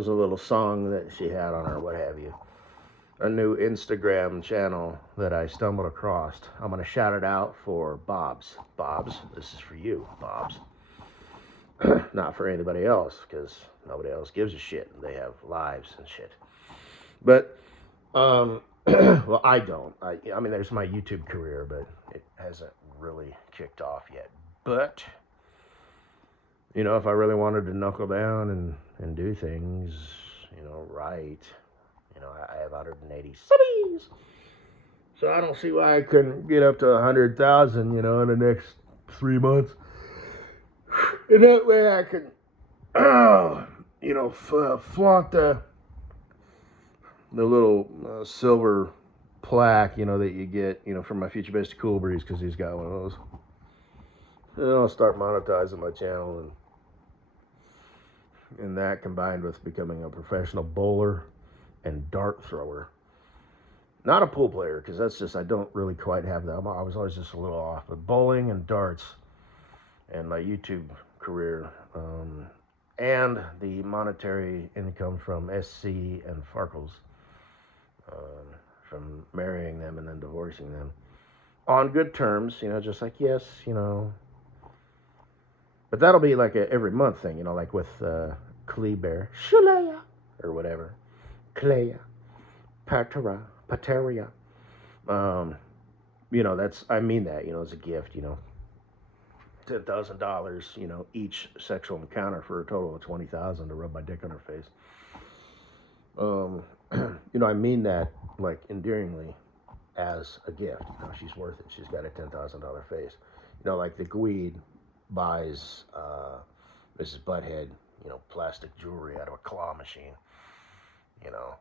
was a little song that she had on her, what have you. A new Instagram channel that I stumbled across. I'm going to shout it out for bawbz. bawbz, this is for you, bawbz. Not for anybody else, because nobody else gives a shit. They have lives and shit. But, well, I don't. I mean, there's my YouTube career, but it hasn't really kicked off yet. But, you know, if I really wanted to knuckle down and do things, you know, right, you know, I have 180 subbies. So I don't see why I couldn't get up to 100,000, you know, in the next 3 months. And that way I can, you know, flaunt the little silver plaque, you know, that you get, you know, from my future best Cool Breeze, because he's got one of those. And I'll start monetizing my channel, and that combined with becoming a professional bowler and dart thrower. Not a pool player, because that's just, I don't really quite have that. I was always just a little off. But bowling and darts and my YouTube career, and the monetary income from SC and Farkles, from marrying them and then divorcing them on good terms, you know, just like, yes, you know. But that'll be like a every month thing, you know, like with Kleber, Shulea, or whatever, Clea, Pateria. You know, that's, I mean that, you know, as a gift, you know. $10,000, you know, each sexual encounter for a total of $20,000 to rub my dick on her face. You know, I mean that, like, endearingly as a gift. You know, she's worth it. She's got a $10,000 face. You know, like the Gweed buys Mrs. Butthead, you know, plastic jewelry out of a claw machine, you know.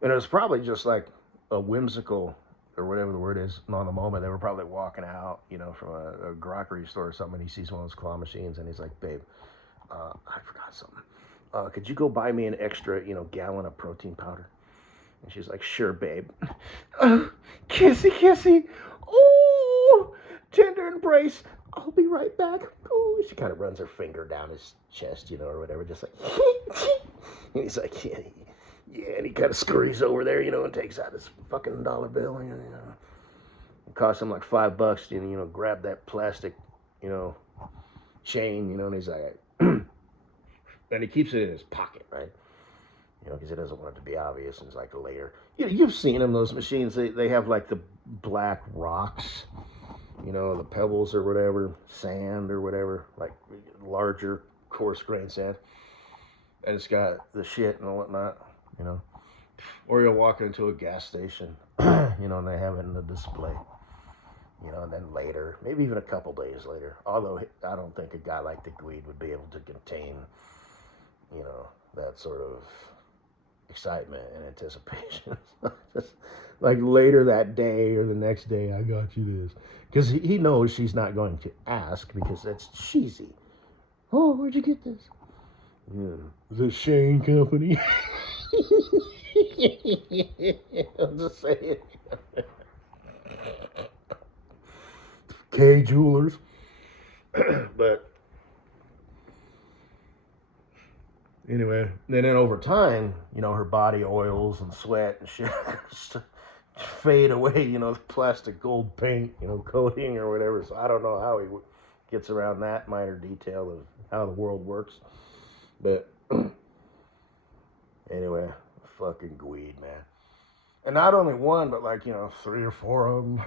And it was probably just like a whimsical, or whatever the word is, on the moment. They were probably walking out, you know, from a grocery store or something, and he sees one of those claw machines, and he's like, babe, I forgot something. Could you go buy me an extra, you know, gallon of protein powder? And she's like, sure, babe. Kissy, kissy. Oh, tender embrace. I'll be right back. Oh, she kind of runs her finger down his chest, you know, or whatever, just like, and he's like, yeah, and he kind of scurries over there, you know, and takes out his fucking dollar bill, and, you know, it costs him like $5 to, you know, grab that plastic, you know, chain, you know, and he's like, and he keeps it in his pocket, right? You know, because he doesn't want it to be obvious. And it's like later, you know, you've seen them, those machines. They have like the black rocks, you know, the pebbles or whatever, sand or whatever, like larger, coarse grained sand, and it's got the shit and whatnot, you know. Or you'll walk into a gas station, you know, and they have it in the display, you know, and then later, maybe even a couple days later, although I don't think a guy like the Gweed would be able to contain, you know, that sort of excitement and anticipation. Just like later that day or the next day, I got you this. Because he knows she's not going to ask, because that's cheesy. Oh, where'd you get this? Yeah, the Shane Company. I'm just saying. K Jewelers. But anyway, then over time, you know, her body oils and sweat and shit fade away, you know, the plastic gold paint, you know, coating or whatever. So I don't know how he gets around that minor detail of how the world works. But anyway, fucking Gweed, man. And not only one, but like, you know, 3 or 4 of them.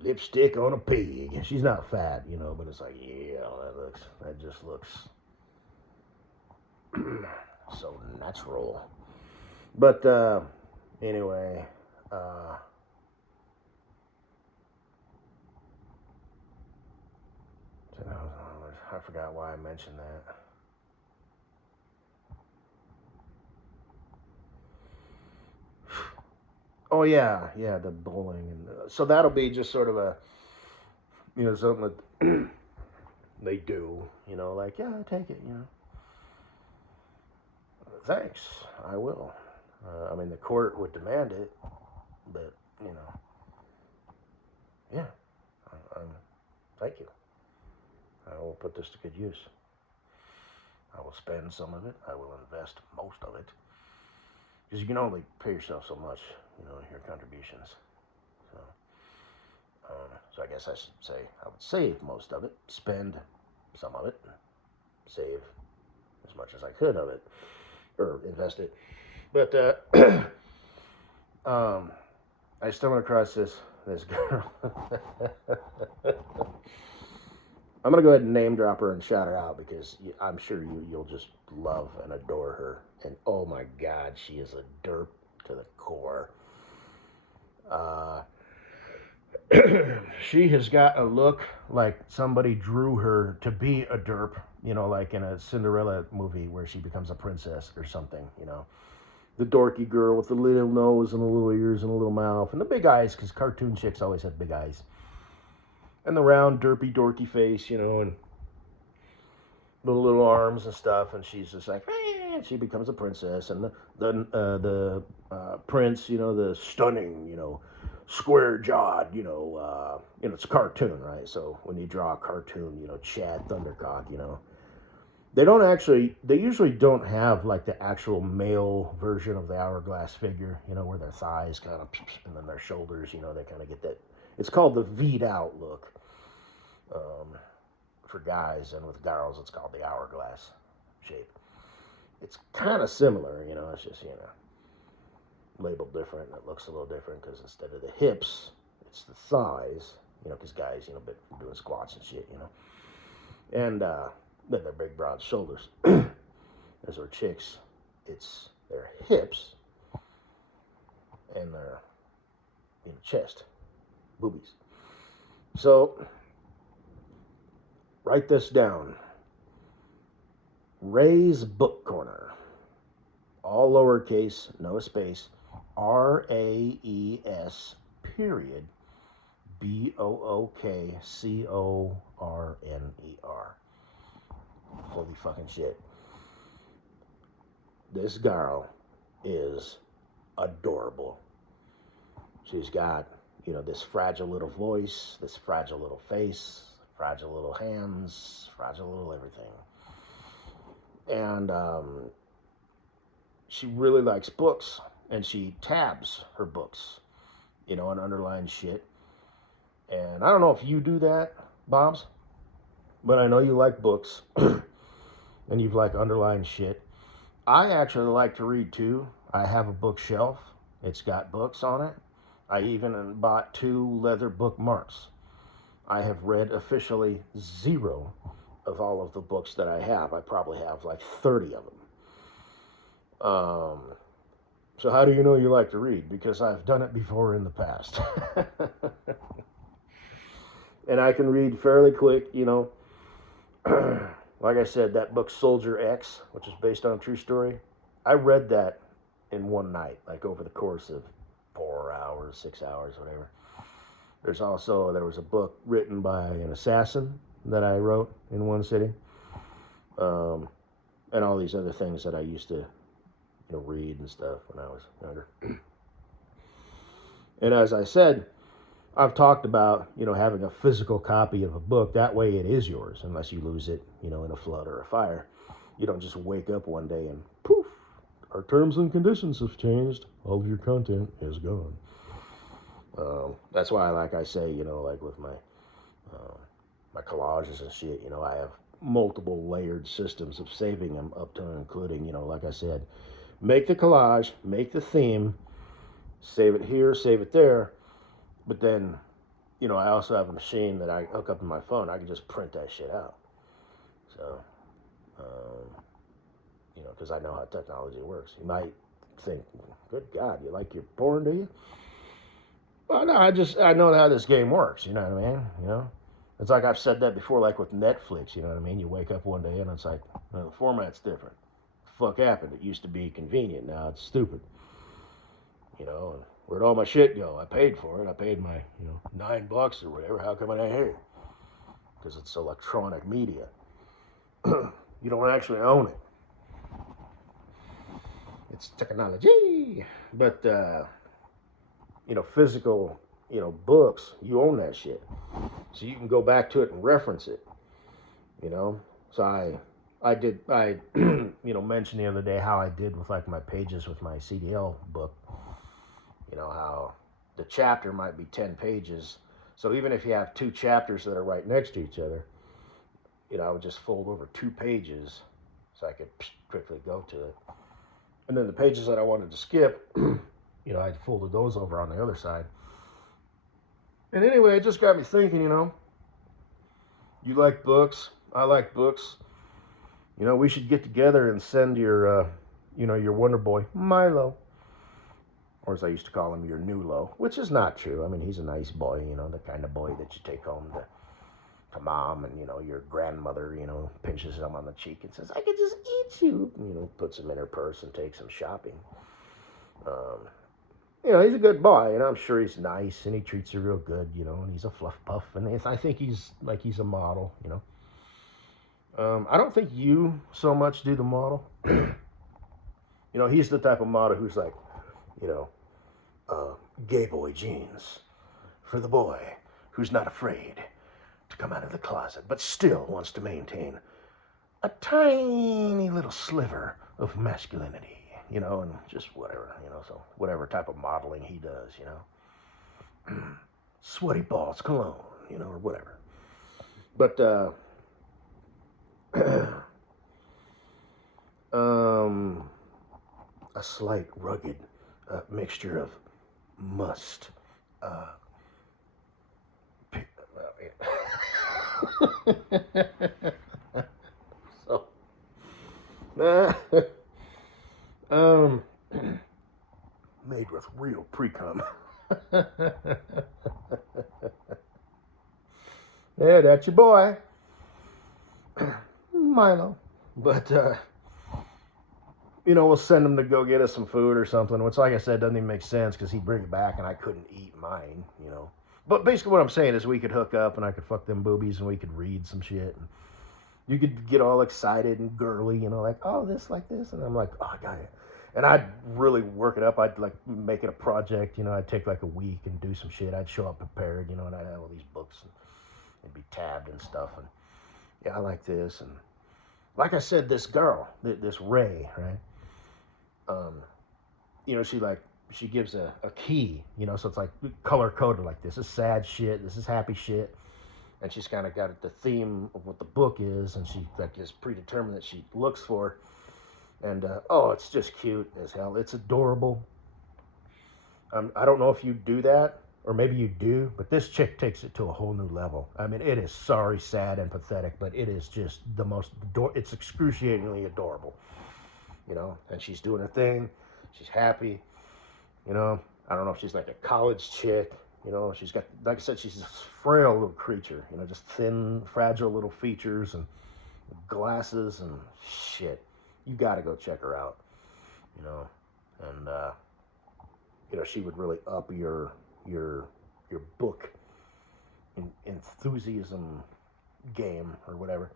Lipstick on a pig. She's not fat, you know, but it's like, yeah, that just looks so natural. But anyway, I forgot why I mentioned that. Oh yeah, the bowling, and so that'll be just sort of a, you know, something that they do, you know, like, yeah, take it, you know. Thanks, I will. I mean, the court would demand it, but, you know, yeah, thank you. I put this to good use. I will spend some of it. I will invest most of it. Because you can only pay yourself so much, your contributions. So I guess I should say I would save most of it, spend some of it, save as much as I could of it, or invest it. But I stumbled across this girl. I'm going to go ahead and name drop her and shout her out because I'm sure you'll just love and adore her. And oh my God, she is a derp to the core. She has got a look like somebody drew her to be a derp, like in a Cinderella movie where she becomes a princess or something, The dorky girl with the little nose and the little ears and a little mouth and the big eyes, because cartoon chicks always have big eyes. And the round, derpy, dorky face, and the little arms and stuff. And she's just like, and she becomes a princess. And the prince, the stunning, square-jawed, it's a cartoon, right? So when you draw a cartoon, Chad Thundercock, they usually don't have like the actual male version of the hourglass figure, where their thighs kind of, and then their shoulders, they kind of get that. It's called the V'd out look for guys, and with girls, it's called the hourglass shape. It's kind of similar, it's just, labeled different, and it looks a little different because instead of the hips, it's the thighs, because guys, doing squats and shit, and then their big broad shoulders. As our chicks, it's their hips and their chest, boobies. So write this down. Ray's Book Corner, all lowercase, no space, RAES period BOOKCORNER. Holy fucking shit. This girl is adorable. She's got, this fragile little voice, this fragile little face, fragile little hands, fragile little everything. And she really likes books, and she tabs her books, and underlines shit. And I don't know if you do that, Bobs, but I know you like books, and you've like underlined shit. I actually like to read too. I have a bookshelf. It's got books on it. I even bought 2 leather bookmarks. I have read officially 0 of all of the books that I have. I probably have like 30 of them. So how do you know you like to read? Because I've done it before in the past. And I can read fairly quick, Like I said, that book Soldier X, which is based on a true story, I read that in one night, like over the course of 4 hours, 6 hours, whatever. There was a book written by an assassin that I wrote in one sitting. And all these other things that I used to, read and stuff when I was younger. And as I said, I've talked about, having a physical copy of a book. That way it is yours, unless you lose it, in a flood or a fire. You don't just wake up one day and poof, our terms and conditions have changed. All of your content is gone. That's why, like I say, like with my collages and shit, I have multiple layered systems of saving them up to and including, like I said, make the collage, make the theme, save it here, save it there. But then, I also have a machine that I hook up to my phone. I can just print that shit out. So, because I know how technology works. You might think, good God, you like your porn, do you? Well, no, I know how this game works, you know what I mean? It's like I've said that before, like with Netflix, you know what I mean? You wake up one day and it's like, the format's different. The fuck happened? It used to be convenient, now it's stupid. And where'd all my shit go? I paid for it. I paid my, $9 or whatever. How come I ain't here? Because it's electronic media. You don't actually own it. It's technology. But, you know. So I did, mentioned the other day how I did with like my pages with my CDL book, how the chapter might be 10 pages. So even if you have two chapters that are right next to each other, I would just fold over 2 pages so I could quickly go to it. And then the pages that I wanted to skip, I'd folded those over on the other side. And anyway, it just got me thinking, you like books, I like books. We should get together and send your, your Wonder Boy, Milo, or as I used to call him, your Nulo, which is not true. I mean, he's a nice boy, the kind of boy that you take home to mom, and, your grandmother, pinches him on the cheek and says, I could just eat you, puts him in her purse and takes him shopping. He's a good boy, and I'm sure he's nice, and he treats her real good, and he's a fluff puff, and I think he's a model, I don't think you so much do the model. He's the type of model who's like, gay boy jeans for the boy who's not afraid to come out of the closet, but still wants to maintain a tiny little sliver of masculinity, and just whatever, so whatever type of modeling he does, sweaty balls cologne, or whatever. But, a slight rugged mixture of must. So, made with real pre-cum. Yeah, that's your boy, Milo. But, we'll send him to go get us some food or something, which, like I said, doesn't even make sense because he'd bring it back and I couldn't eat mine, But basically what I'm saying is we could hook up and I could fuck them boobies and we could read some shit. And you could get all excited and girly, like, oh, this, like this. And I'm like, oh, I got it. And I'd really work it up. I'd, like, make it a project, I'd take, like, a week and do some shit. I'd show up prepared, and I'd have all these books and it'd be tabbed and stuff. And, yeah, I like this. And like I said, this girl, this Ray, right? She gives a key, so it's like color coded, like this is sad shit, this is happy shit, and she's kind of got the theme of what the book is, and she like is predetermined that she looks for, and it's just cute as hell. It's adorable. I don't know if you do that, or maybe you do, but this chick takes it to a whole new level. I mean, it is sorry, sad, and pathetic, but it is just the most. It's excruciatingly adorable. And she's doing her thing. She's happy. I don't know if she's like a college chick. She's got, like I said, she's this frail little creature. Just thin, fragile little features and glasses and shit. You got to go check her out. And she would really up your book enthusiasm game or whatever.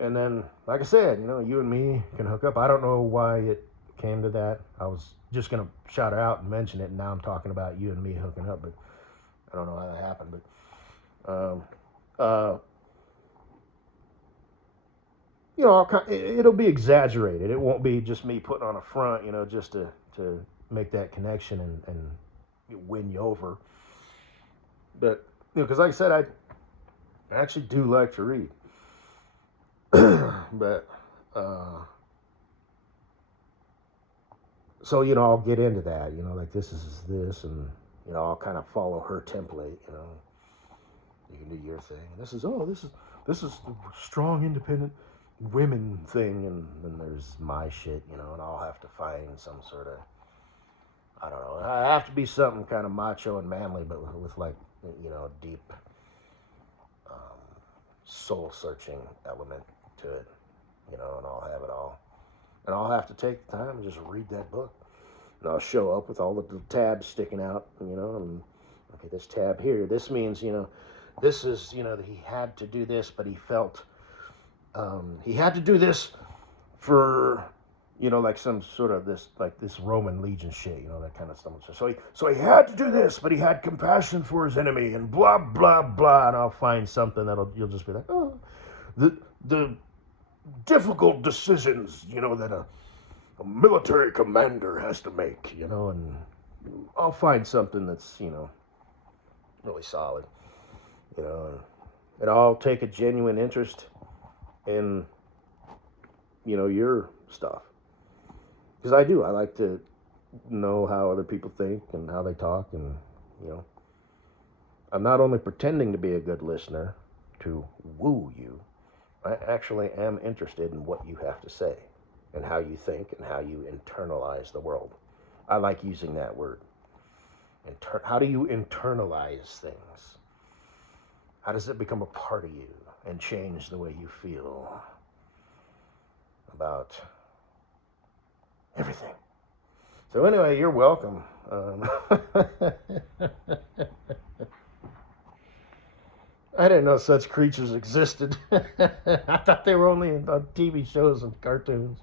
And then, like I said, you and me can hook up. I don't know why it came to that. I was just going to shout her out and mention it, and now I'm talking about you and me hooking up, but I don't know how that happened. But, it'll be exaggerated. It won't be just me putting on a front, just to make that connection and win you over. But, because like I said, I actually do like to read. But, so, I'll get into that, like this is this, and, I'll kind of follow her template, you can do your thing. This is the strong, independent women thing, and then there's my shit, and I'll have to find some sort of, I don't know, I have to be something kind of macho and manly, but with like, deep, soul-searching element to it. And I'll have it all. And I'll have to take the time and just read that book. And I'll show up with all the tabs sticking out, and, okay, this tab here, this means, this is, that he had to do this, but he felt, he had to do this for, like some sort of this Roman legion shit, that kind of stuff. So he had to do this, but he had compassion for his enemy, and blah, blah, blah, and I'll find something you'll just be like, oh, the difficult decisions, that a military commander has to make, and I'll find something that's, really solid, and I'll take a genuine interest in, your stuff. Because I do. I like to know how other people think and how they talk, and, I'm not only pretending to be a good listener to woo you, I actually am interested in what you have to say and how you think and how you internalize the world. I like using that word. How do you internalize things? How does it become a part of you and change the way you feel about everything? So anyway, you're welcome. I didn't know such creatures existed. I thought they were only on TV shows and cartoons.